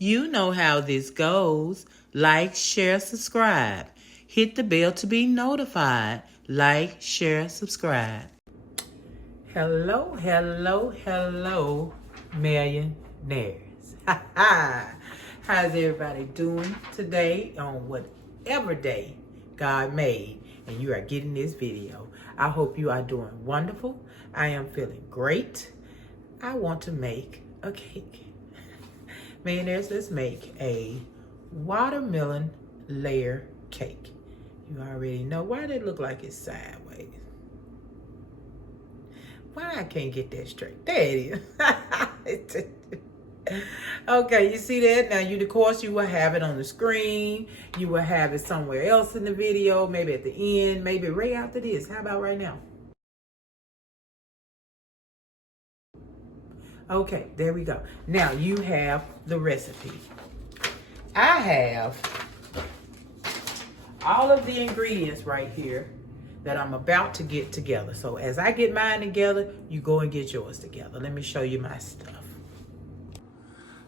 You know how this goes. Like, share, subscribe. Hit the bell to be notified. Like, share, subscribe. Hello, hello, hello, millionaires. How's everybody doing today on whatever day God made and you are getting this video? I hope you are doing wonderful. I am feeling great. I want to make a cake. Millionaires, let's make a watermelon layer cake. You already know. Why did it look like it's sideways? Why I can't get that straight? There it is. Okay, you see that? Now, of course, you will have it on the screen. You will have it somewhere else in the video, maybe at the end, maybe right after this. How about right now? Okay, there we go. Now, you have the recipe. I have all of the ingredients right here that I'm about to get together. So as I get mine together, you go and get yours together. Let me show you my stuff.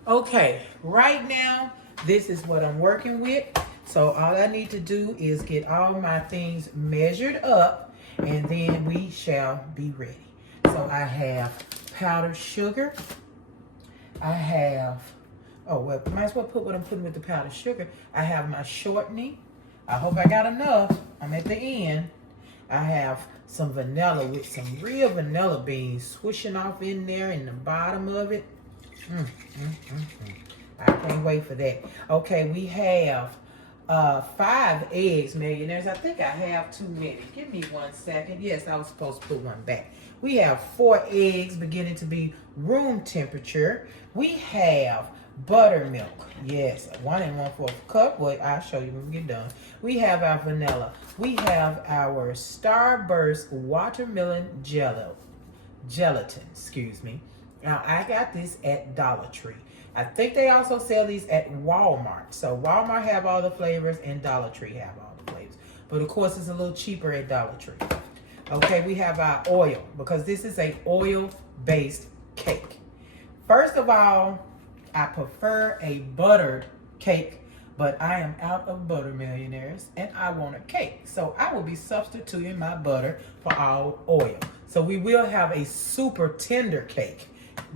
Okay, right now, this is what I'm working with. So all I need to do is get all my things measured up, and then we shall be ready. So I have powdered sugar. I have, might as well put what I'm putting with the powdered sugar. I have my shortening. I hope I got enough. I'm at the end. I have some vanilla with some real vanilla beans swishing off in there in the bottom of it. I can't wait for that. Okay, we have 5 eggs, millionaires. I think I have too many. Give me 1 second. Yes, I was supposed to put one back. We have 4 eggs beginning to be room temperature. We have buttermilk. Yes, 1 1/4 cup. Wait, I'll show you when we get done. We have our vanilla. We have our Starburst watermelon gelatin, excuse me. Now, I got this at Dollar Tree. I think they also sell these at Walmart. So Walmart have all the flavors and Dollar Tree have all the flavors. But of course, it's a little cheaper at Dollar Tree. Okay, we have our oil because this is a oil-based cake. First of all, I prefer a buttered cake, but I am out of butter, millionaires, and I want a cake. So I will be substituting my butter for all oil. So we will have a super tender cake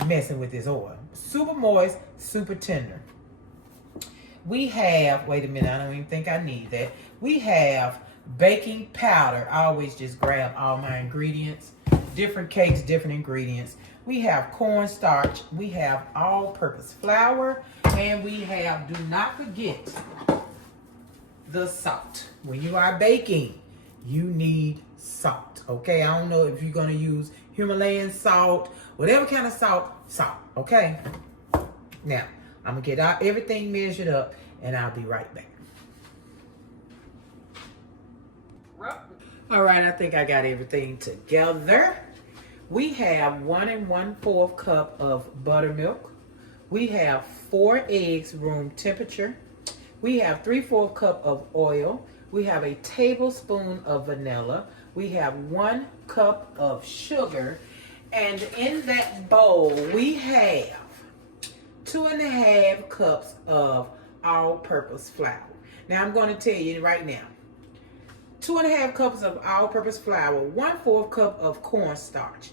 messing with this oil. Super moist, super tender. We have, wait a minute, I don't even think I need that. We have baking powder. I always just grab all my ingredients. Different cakes, different ingredients. We have cornstarch. We have all-purpose flour. And we have, do not forget, the salt. When you are baking, you need salt. Okay, I don't know if you're going to use Himalayan salt, whatever kind of salt, okay? Now, I'm going to get everything measured up, and I'll be right back. All right, I think I got everything together. We have 1 1/4 cup of buttermilk. We have 4 eggs room temperature. We have 3/4 cup of oil. We have a tablespoon of vanilla. We have 1 cup of sugar. And in that bowl, we have 2 1/2 cups of all-purpose flour. Now, I'm going to tell you right now, 2 1/2 cups of all-purpose flour, 1/4 cup of cornstarch.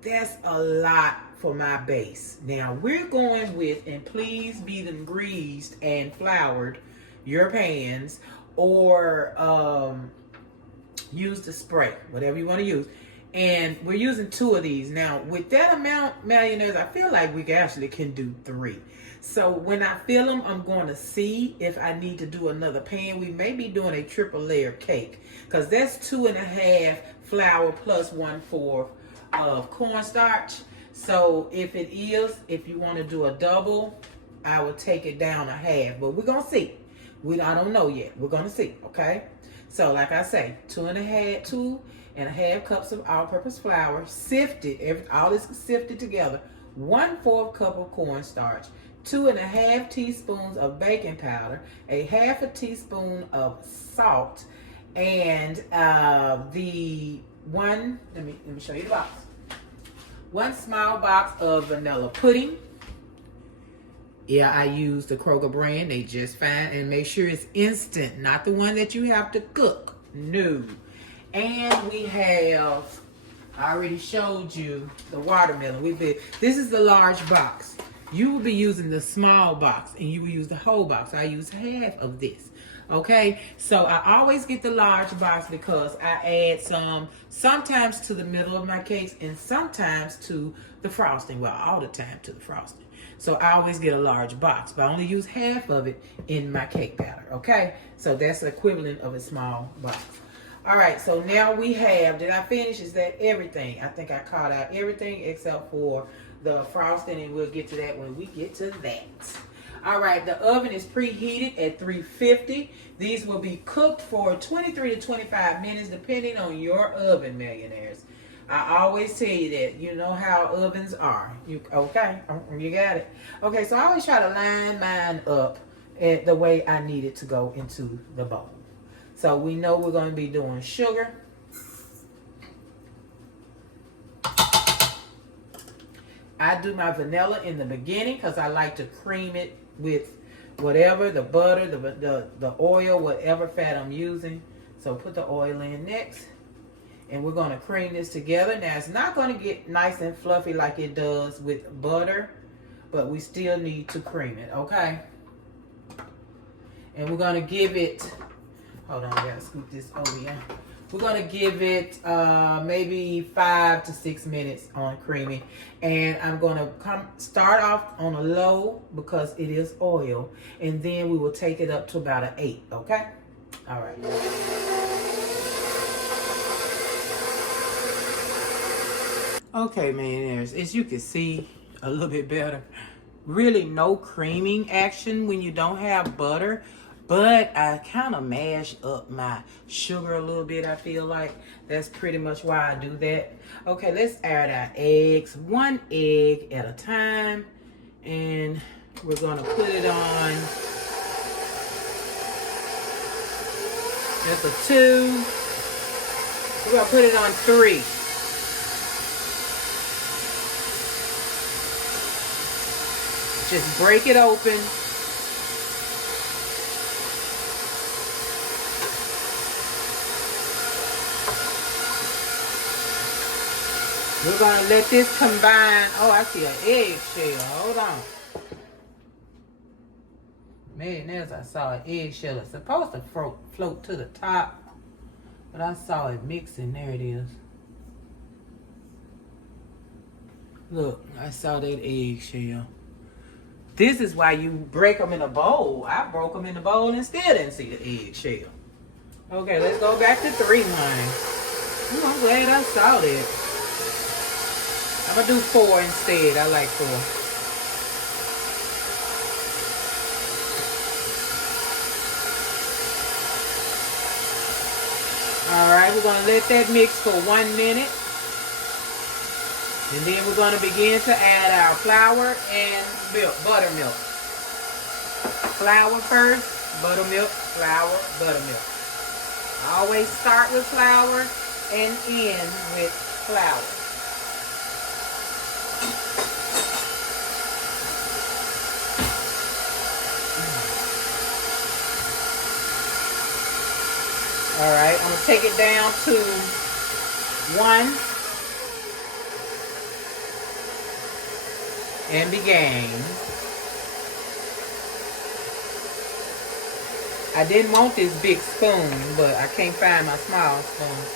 That's a lot for my base. Now, we're going with, and please be them greased and floured, your pans, or use the spray, whatever you want to use. And we're using 2 of these. Now, with that amount, millionaires, I feel like we actually can do 3. So when I fill them, I'm going to see if I need to do another pan. We may be doing a triple layer cake because that's 2 1/2 flour plus 1/4 of cornstarch. So if you want to do a double, I will take it down 1/2. But we're going to see. I don't know yet. We're going to see, okay? So like I say, 2 1/2 cups of all-purpose flour, sifted, all this sifted together, 1/4 cup of cornstarch, 2 1/2 teaspoons of baking powder, a 1/2 teaspoon of salt, and let me show you the box. 1 small box of vanilla pudding, Yeah, I use the Kroger brand. They just fine. And make sure it's instant, not the one that you have to cook. No. And we have, I already showed you the watermelon. This is the large box. You will be using the small box and you will use the whole box. I use half of this. Okay, so I always get the large box because I add sometimes to the middle of my cakes and sometimes to the frosting. Well, all the time to the frosting. So I always get a large box, but I only use half of it in my cake batter. Okay, so that's the equivalent of a small box. All right, so now we have, did I finish? Is that everything? I think I caught out everything except for the frosting, and we'll get to that when we get to that. All right, the oven is preheated at 350. These will be cooked for 23 to 25 minutes, depending on your oven, millionaires. I always tell you that. You know how ovens are. Okay? You got it. Okay, so I always try to line mine up the way I need it to go into the bowl. So we know we're going to be doing sugar. I do my vanilla in the beginning because I like to cream it with whatever, the butter, the oil, whatever fat I'm using. So put the oil in next. And we're going to cream this together. Now, it's not going to get nice and fluffy like it does with butter, but we still need to cream it, okay? And we're going to give it, hold on, I got to scoop this over here. We're going to give it maybe 5 to 6 minutes on creaming. And I'm going to start off on a low because it is oil. And then we will take it up to about an 8, okay? All right. Okay, millionaires, as you can see a little bit better, really no creaming action when you don't have butter. But I kind of mash up my sugar a little bit, I feel like. That's pretty much why I do that. Okay, let's add our eggs. 1 egg at a time. And we're going to put it on just a 2. We're going to put it on 3. Just break it open. We're going to let this combine. Oh, I see an eggshell. Hold on. Man, there's, I saw an eggshell. It's supposed to float to the top, but I saw it mixing. There it is. Look, I saw that eggshell. This is why you break them in a bowl. I broke them in the bowl and still didn't see the eggshell. Okay, let's go back to 3, honey. I'm glad I saw that. I'm going to do 4 instead. I like 4. All right, we're going to let that mix for 1 minute. And then we're going to begin to add our flour and buttermilk. Flour first, buttermilk, flour, buttermilk. Always start with flour and end with flour. All right, I'm going to take it down to 1 and begin. I didn't want this big spoon, but I can't find my small spoon.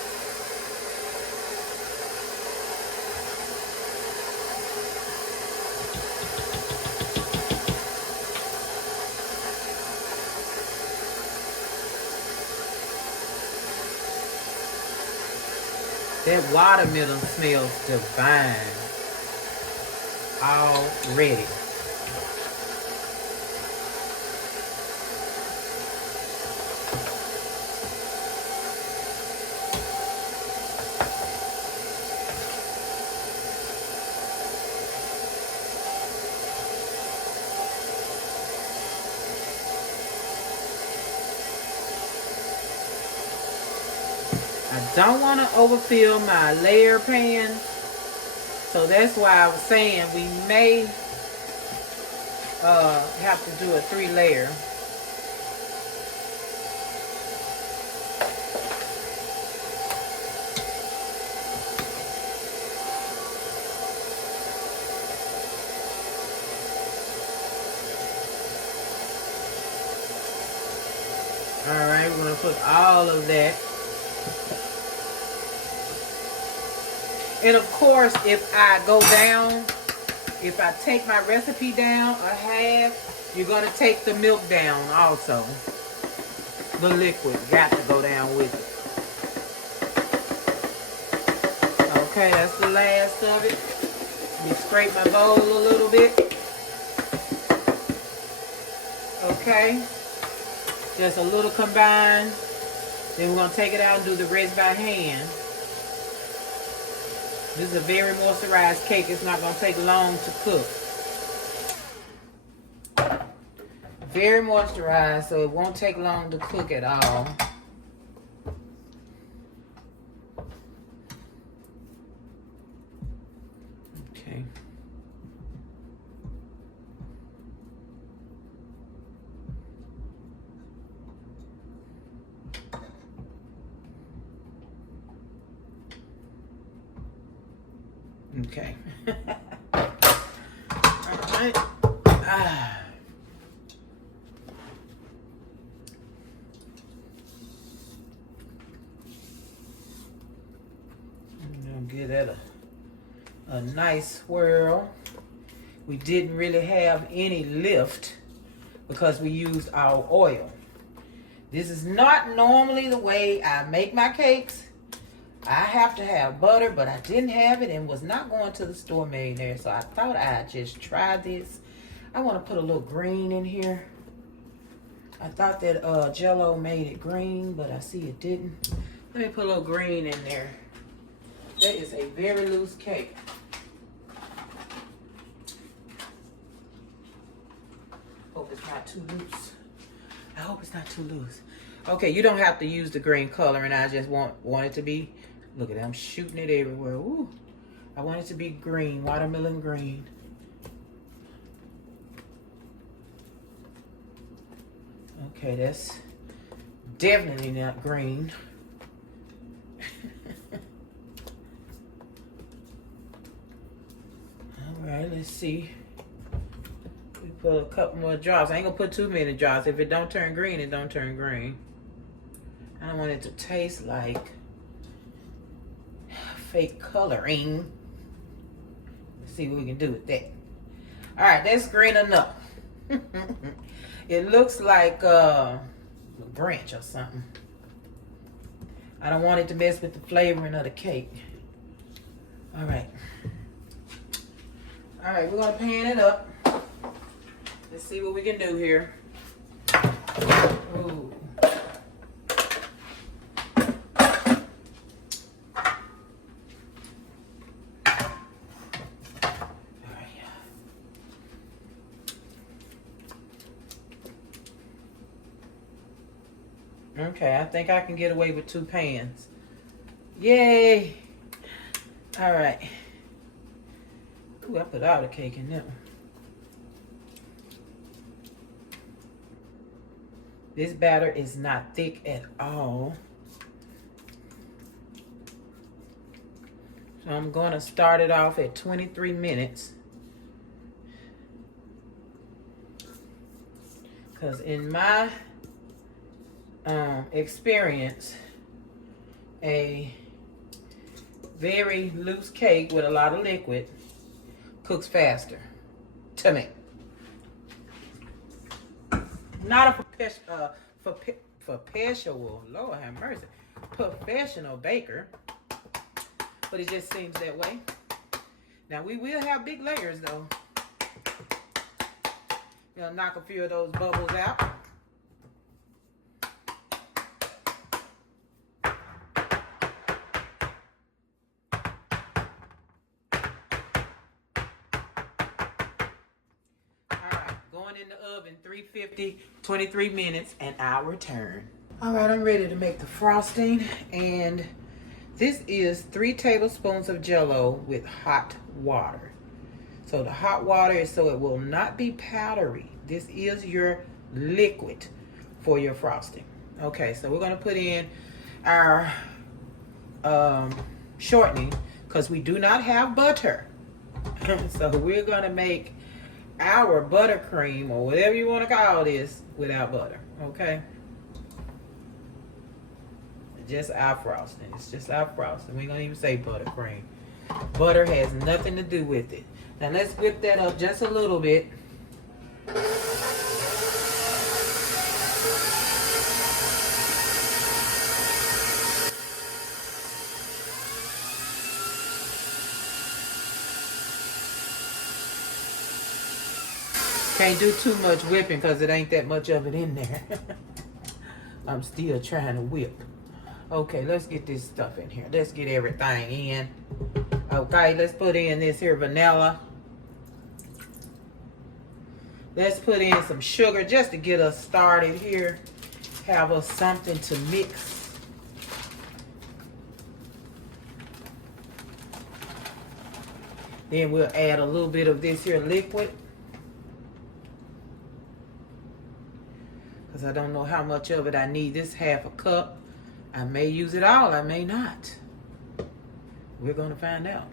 That watermelon smells divine already. I don't want to overfill my layer pan, so that's why I was saying we may have to do a 3-layer. All right, we're gonna put all of that. And of course, if I go down, if I take my recipe down a half, you're gonna take the milk down also. The liquid got to go down with it. Okay, that's the last of it. Let me scrape my bowl a little bit. Okay, just a little combined. Then we're gonna take it out and do the rest by hand. This is a very moisturized cake. It's not going to take long to cook. Very moisturized, so it won't take long to cook at all. Okay. Okay. All right. I'm gonna give that a nice swirl. We didn't really have any lift because we used our oil. This is not normally the way I make my cakes. I have to have butter, but I didn't have it and was not going to the store made there. So I thought I'd just try this. I want to put a little green in here. I thought that Jell-O made it green, but I see it didn't. Let me put a little green in there. That is a very loose cake. Hope it's not too loose. I hope it's not too loose. Okay, you don't have to use the green color, and I just want it to be. Look at it, I'm shooting it everywhere. Ooh, I want it to be green, watermelon green. Okay, that's definitely not green. All right, let's see. We put a couple more drops. I ain't gonna put too many drops. If it don't turn green, it don't turn green. I don't want it to taste like fake coloring. Let's see what we can do with that. All right, that's green enough. It looks like a branch or something. I don't want it to mess with the flavoring of the cake. All right. All right, we're gonna pan it up. Let's see what we can do here. Ooh. Okay, I think I can get away with 2 pans. Yay! All right. Ooh, I put all the cake in there. This batter is not thick at all. So I'm going to start it off at 23 minutes. Because in my experience, a very loose cake with a lot of liquid cooks faster, to me. Not a professional, Lord have mercy, professional baker, but it just seems that way. Now we will have big layers though. You'll knock a few of those bubbles out. In the oven, 350, 23 minutes, and I'll return. All right, I'm ready to make the frosting, and this is 3 tablespoons of Jell-O with hot water. So the hot water is so it will not be powdery. This is your liquid for your frosting. Okay, so we're gonna put in our shortening because we do not have butter. So we're gonna make our buttercream or whatever you want to call this without butter. Okay, just our frosting. It's just our frosting. We ain't gonna even say buttercream. Butter has nothing to do with it. Now let's whip that up just a little bit. Can't do too much whipping because it ain't that much of it in there. I'm still trying to whip. Okay, let's get this stuff in here. Let's get everything in. Okay, let's put in this here vanilla. Let's put in some sugar just to get us started here. Have us something to mix. Then we'll add a little bit of this here liquid. Because I don't know how much of it I need. This half a cup. I may use it all. I may not. We're going to find out.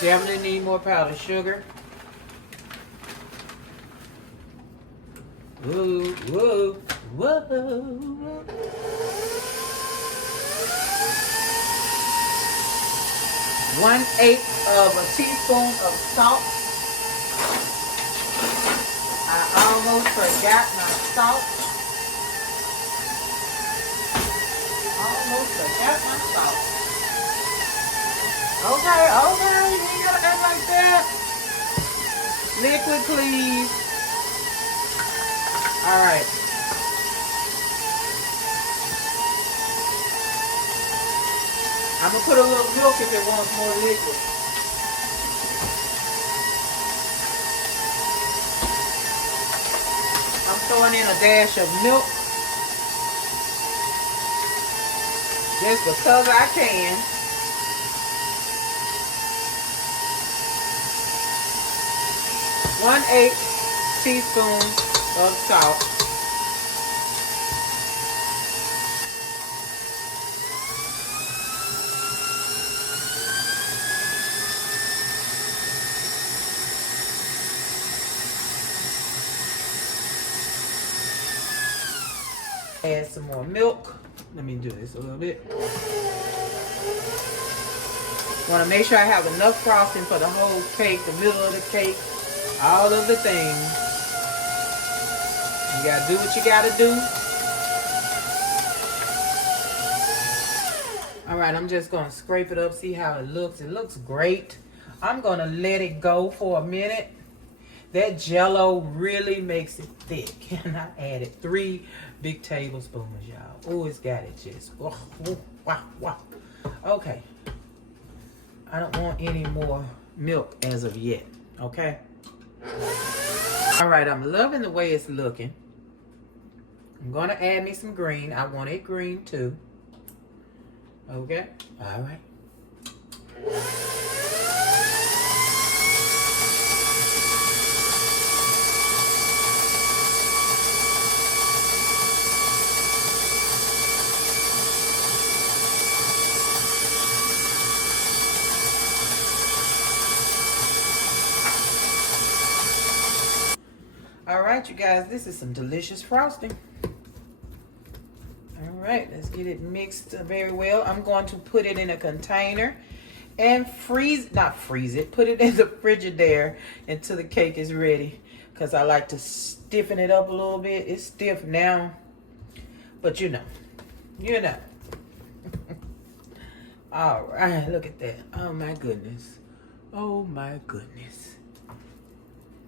Definitely need more powdered sugar. Whoa, whoa, whoa. 1/8 of a teaspoon of salt. I almost forgot my salt. Almost forgot my salt. Okay, you ain't gotta act like that. Liquid, please. All right. I'm gonna put a little milk if it wants more liquid. I'm throwing in a dash of milk. Just because I can. 1/8 teaspoon of salt. Add some more milk. Let me do this a little bit. Want to make sure I have enough frosting for the whole cake, the middle of the cake. All of the things. You gotta do what you gotta do. All right, I'm just gonna scrape it up, see how it looks. It looks great. I'm gonna let it go for a minute. That Jell-O really makes it thick. And I added 3 big tablespoons, y'all. Oh, it's got it just. Oh, wow, wow. Okay. I don't want any more milk as of yet. Okay. All right, I'm loving the way it's looking. I'm gonna add me some green. I want it green too. Okay, all right. All right, you guys, this is some delicious frosting. All right, let's get it mixed very well. I'm going to put it in a container and not freeze it, put it in the Frigidaire until the cake is ready. Because I like to stiffen it up a little bit. It's stiff now, but you know. All right, look at that. Oh my goodness. Oh my goodness.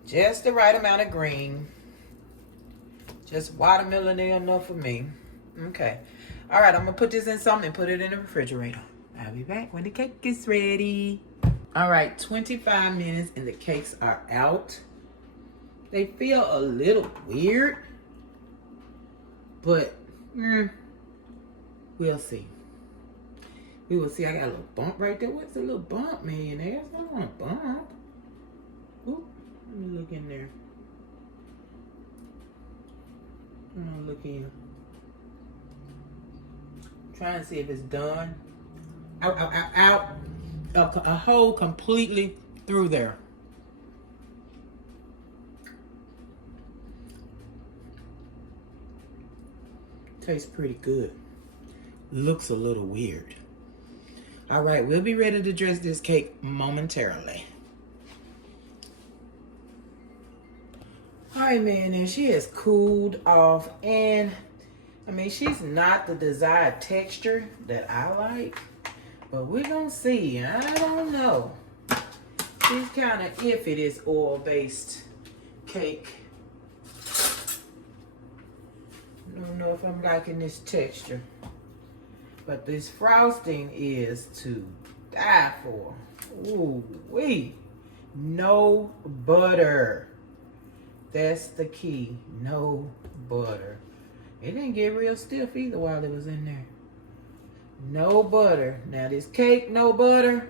Just the right amount of green. Just watermelon enough for me. Okay. All right, I'm gonna put this in something and put it in the refrigerator. I'll be back when the cake is ready. All right, 25 minutes and the cakes are out. They feel a little weird, but we'll see. We will see. I got a little bump right there. What's a little bump, man? There's not want a bump. Oop, let me look in there. I'm gonna look in. Trying to see if it's done. Out. A hole completely through there. Tastes pretty good. Looks a little weird. All right, we'll be ready to dress this cake momentarily. All right, man, and she has cooled off, and I mean, she's not the desired texture that I like, but we're gonna see. I don't know. She's kind of iffy, this oil-based cake. I don't know if I'm liking this texture, but this frosting is to die for. Ooh wee! No butter. That's the key. No butter. It didn't get real stiff either while it was in there. No butter. Now this cake, no butter.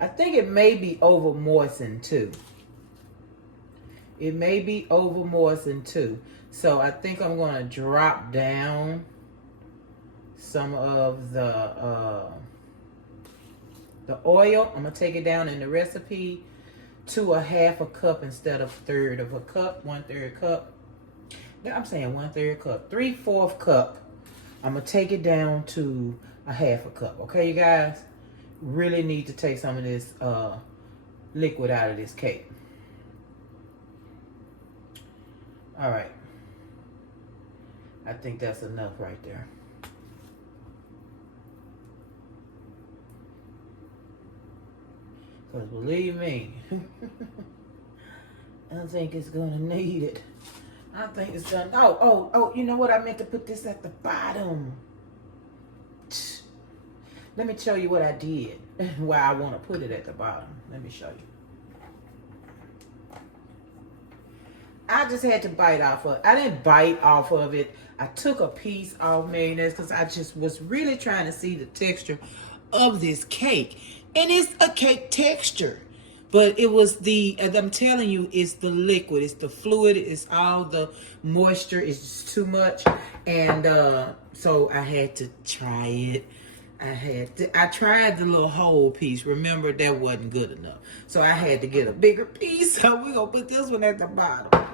I think it may be over moistened too. It may be over moistened too. So I think I'm going to drop down some of the oil. I'm going to take it down in the recipe to a half a cup instead of third of a cup, 1/3 cup. I'm saying 1/3 cup, 3/4 cup. I'm going to take it down to a half a cup. Okay, you guys? Really need to take some of this liquid out of this cake. All right. I think that's enough right there. Because believe me, I think it's going to need it. I think it's done. Oh, you know what? I meant to put this at the bottom. Let me show you what I did. Why I want to put it at the bottom. Let me show you. I just had to bite off of it. I didn't bite off of it. I took a piece off mayonnaise because I just was really trying to see the texture of this cake. And it's a cake texture. But it was I'm telling you, it's the liquid. It's the fluid. It's all the moisture. It's just too much. And so I had to try it. I tried the little whole piece. Remember, that wasn't good enough. So I had to get a bigger piece. So we're going to put this one at the bottom.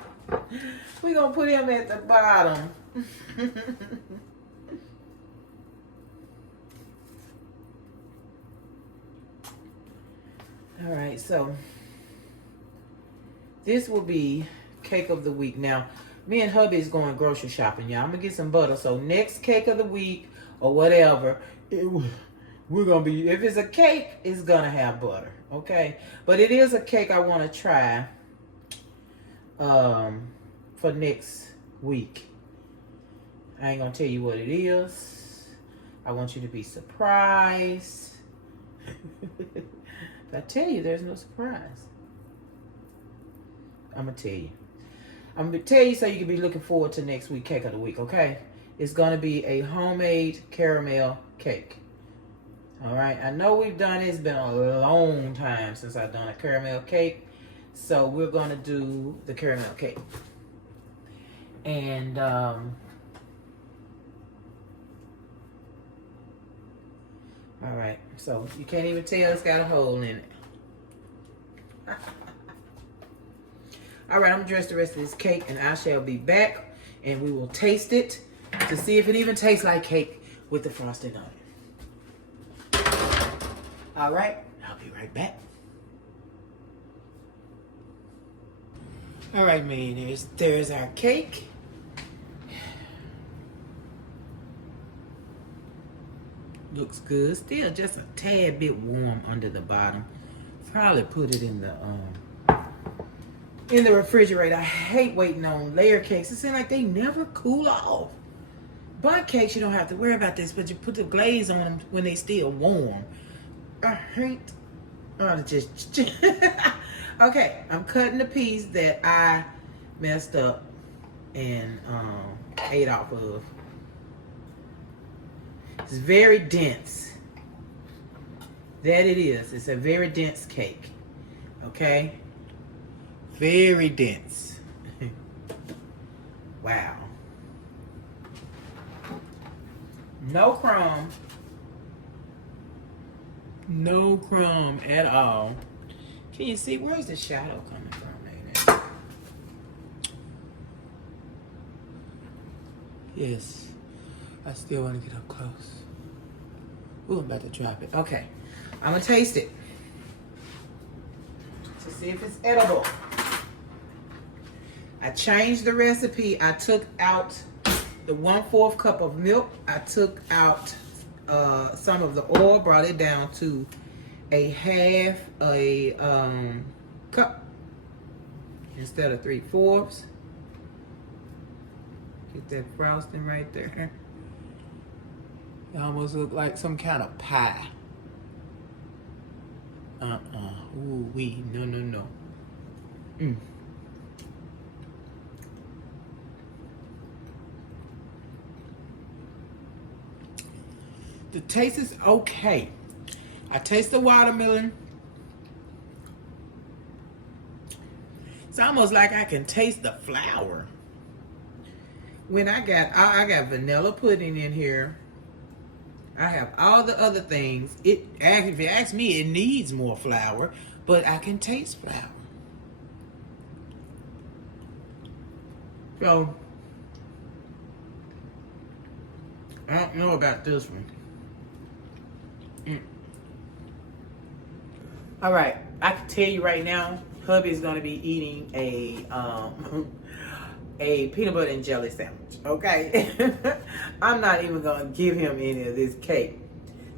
We're going to put him at the bottom. All right, so this will be cake of the week. Now, me and hubby is going grocery shopping, y'all. I'm going to get some butter. So next cake of the week or whatever, we're going to be, if it's a cake, it's going to have butter, okay? But it is a cake I want to try for next week. I ain't going to tell you what it is. I want you to be surprised. If I tell you, there's no surprise. I'm going to tell you. I'm going to tell you so you can be looking forward to next week cake of the week, okay? It's going to be a homemade caramel cake. All right? I know we've done it. It's been a long time since I've done a caramel cake. So we're going to do the caramel cake. And all right, so you can't even tell it's got a hole in it. All right, I'm gonna dress the rest of this cake and I shall be back and we will taste it to see if it even tastes like cake with the frosting on it. All right, I'll be right back. All right, man, there's our cake. Looks good. Still just a tad bit warm under the bottom. Probably put it in the refrigerator. I hate waiting on layer cakes. It seems like they never cool off. Bun cakes, you don't have to worry about this, but you put the glaze on them when they still warm. I hate. Oh, just okay. I'm cutting the piece that I messed up and ate off of. It's very dense. That it is. It's a very dense cake. Okay? Very dense. Wow. No crumb. No crumb at all. Can you see? Where's the shadow coming from? Maybe? Yes. I still want to get up close. Ooh, I'm about to drop it. Okay. I'm going to taste it to see if it's edible. I changed the recipe. I took out the 1/4 cup of milk. I took out some of the oil, brought it down to a half a cup instead of 3/4. Get that frosting right there. It almost look like some kind of pie. Ooh wee. No. The taste is okay. I taste the watermelon. It's almost like I can taste the flour. When I got vanilla pudding in here. I have all the other things. If you ask me, it needs more flour, but I can taste flour. So, I don't know about this one. All right, I can tell you right now, hubby is going to be eating a peanut butter and jelly sandwich, okay? I'm not even going to give him any of this cake.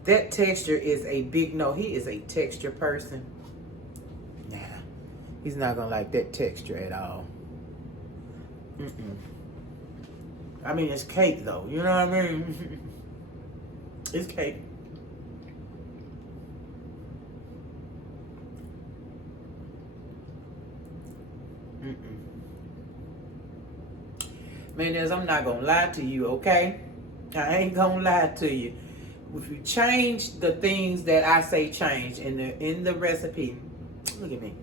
That texture is a big no. He is a texture person. Nah, he's not going to like that texture at all. I mean, it's cake, though. You know what I mean? It's cake. Man, I'm not gonna lie to you, okay? I ain't gonna lie to you. If you change the things that I say change in the recipe, look at me.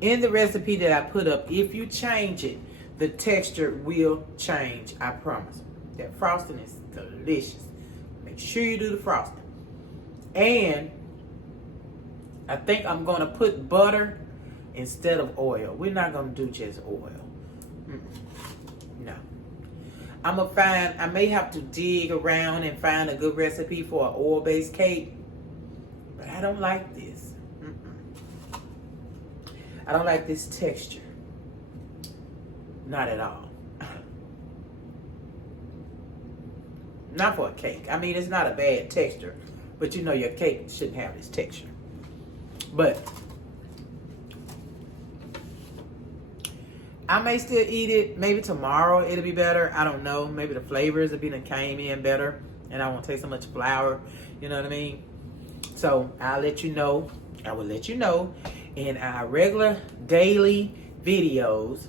In the recipe that I put up, if you change it, the texture will change. I promise. That frosting is delicious. Make sure you do the frosting. And I think I'm gonna put butter instead of oil. We're not gonna do just oil. No. I may have to dig around and find a good recipe for an oil-based cake, but I don't like this. I don't like this texture. Not at all. Not for a cake. I mean, it's not a bad texture, but you know your cake shouldn't have this texture. But I may still eat it. Maybe tomorrow it'll be better. I don't know. Maybe the flavors will be came in better and I won't taste so much flour. You know what I mean? So I'll let you know. I will let you know in our regular daily videos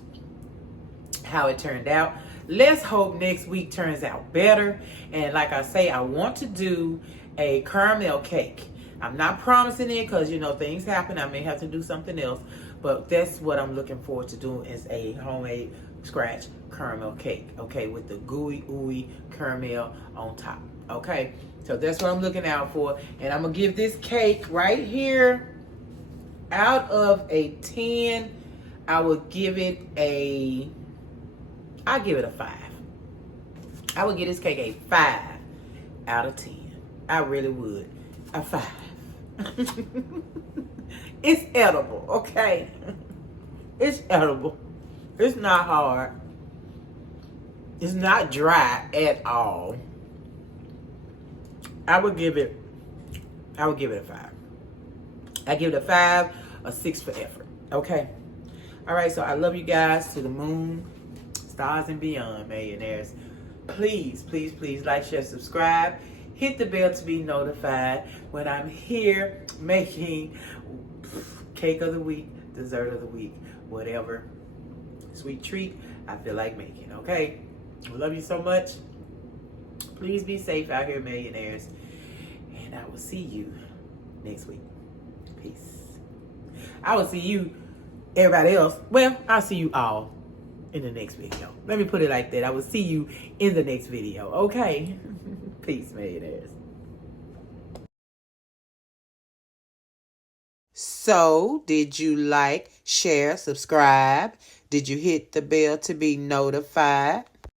how it turned out. Let's hope next week turns out better. And like I say, I want to do a caramel cake. I'm not promising it because, you know, things happen. I may have to do something else. But that's what I'm looking forward to doing is a homemade scratch caramel cake, okay, with the gooey, ooey caramel on top, okay? So that's what I'm looking out for. And I'm going to give this cake right here, out of a 10, I would give it a 5. I would give this cake a 5 out of 10. I really would. A 5. It's edible, okay? It's edible. It's not hard. It's not dry at all. I would give it a 5. I give it a 5, a 6 for effort. Okay. All right, so I love you guys to the moon, stars, and beyond, millionaires. Please, please, please like, share, subscribe. Hit the bell to be notified when I'm here making cake of the week, dessert of the week, whatever sweet treat I feel like making, okay? I love you so much. Please be safe out here, millionaires. And I will see you next week. Peace. I will see you, everybody else. Well, I'll see you all in the next video. Let me put it like that. I will see you in the next video, okay? Peace, millionaires. So, did you like, share, subscribe? Did you hit the bell to be notified?